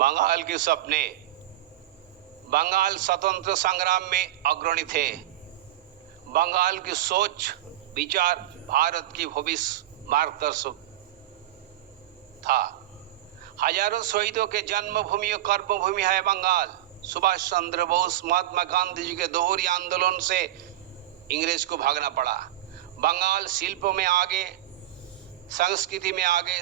बंगाल के सपने। बंगाल स्वतंत्र संग्राम में अग्रणी थे। बंगाल की सोच विचार भारत की भविष्य मार्गदर्शक था। हजारों शहीदों के जन्मभूमि और कर्मभूमि है बंगाल। सुभाष चंद्र बोस महात्मा गांधी जी के दोहरी आंदोलन से इंग्रेज को भागना पड़ा। बंगाल शिल्प में आगे, संस्कृति में आगे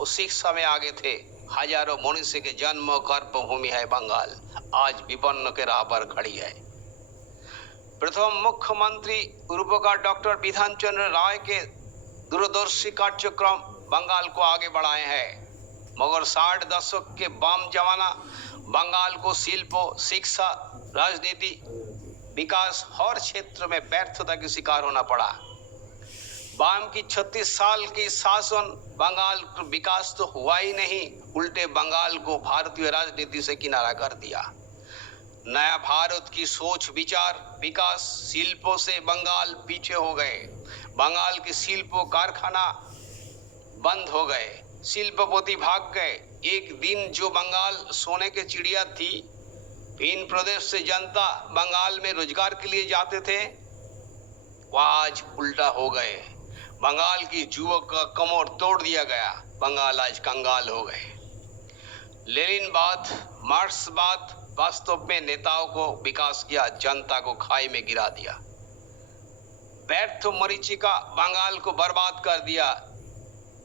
और शिक्षा में आगे थे। हजारों मनुष्य के जन्म और कर्मभूमि है बंगाल। आज विपन्न के राह पर खड़ी है। प्रथम मुख्यमंत्री उर्वका डॉक्टर बिधान चंद्र राय के दूरदर्शी कार्यक्रम बंगाल को आगे बढ़ाए हैं। मगर 60 दशक के वाम जमाना बंगाल को शिल्प, शिक्षा, राजनीति, विकास हर क्षेत्र में व्यर्थता की शिकार होना पड़ा। वाम की 36 साल की शासन बंगाल का विकास तो हुआ ही नहीं, उल्टे बंगाल को भारतीय राजनीति से किनारा कर दिया। नया भारत की सोच विचार विकास शिल्पों से बंगाल पीछे हो गए। बंगाल के शिल्प कारखाना बंद हो गए, शिल्पपति भाग गए। एक दिन जो बंगाल सोने के चिड़िया थी, इन प्रदेश से जनता बंगाल में रोजगार के लिए जाते थे, वह आज उल्टा हो गए। बंगाल की युवक का कमर तोड़ दिया गया। बंगाल आज कंगाल हो गए। लेनिनवाद, मार्क्सवाद वास्तव में नेताओं को विकास किया, जनता को खाई में गिरा दिया। व्यर्थ मरीचिका बंगाल को बर्बाद कर दिया।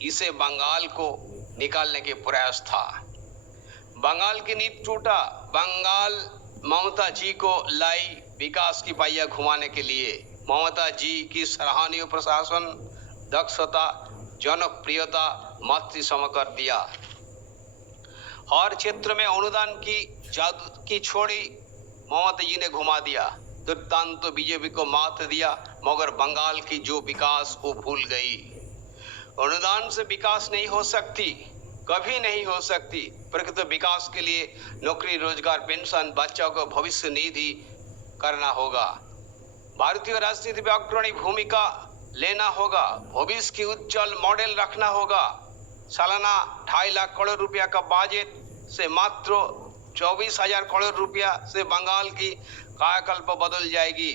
इसे बंगाल को निकालने के प्रयास था। बंगाल की नींव टूटा। बंगाल ममता जी को लाई विकास की पहिया घुमाने के लिए। ममता जी की सराहनीय प्रशासन, दक्षता, जनप्रियता मातृ सम कर दिया। हर क्षेत्र में अनुदान की जादू की छोड़ी ममता जी ने घुमा दिया। दुर्दांत तो बीजेपी को मात दिया, मगर बंगाल की जो विकास वो भूल गई। अनुदान से विकास नहीं हो सकती, कभी नहीं हो सकती। प्रकृत विकास के लिए नौकरी, रोजगार, पेंशन, बच्चों को भविष्य निधि करना होगा। भारतीय राजनीति में अग्रणी भूमिका लेना होगा। भविष्य की उज्जवल मॉडल रखना होगा। सालाना 2.5 लाख करोड़ रुपया का बजट से मात्र 24,000 करोड़ रुपया से बंगाल की कायाकल्प बदल जाएगी।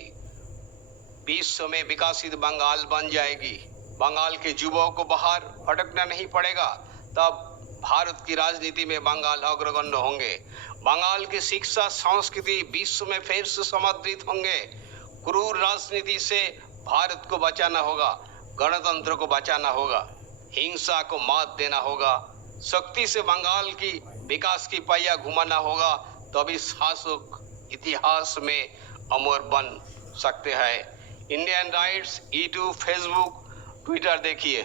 विश्व में विकसित बंगाल बन जाएगी। बंगाल के युवाओं को बाहर भटकना नहीं पड़ेगा। तब भारत की राजनीति में बंगाल अग्रगण्य होंगे। बंगाल की शिक्षा संस्कृति विश्व में फिर से समृद्ध होंगे। क्रूर राजनीति से भारत को बचाना होगा, गणतंत्र को बचाना होगा, हिंसा को मात देना होगा, शक्ति से बंगाल की विकास की पहिया घुमाना होगा। तभी शासक इतिहास में अमर बन सकते हैं। Indian rights YouTube, Facebook, Twitter देखिए।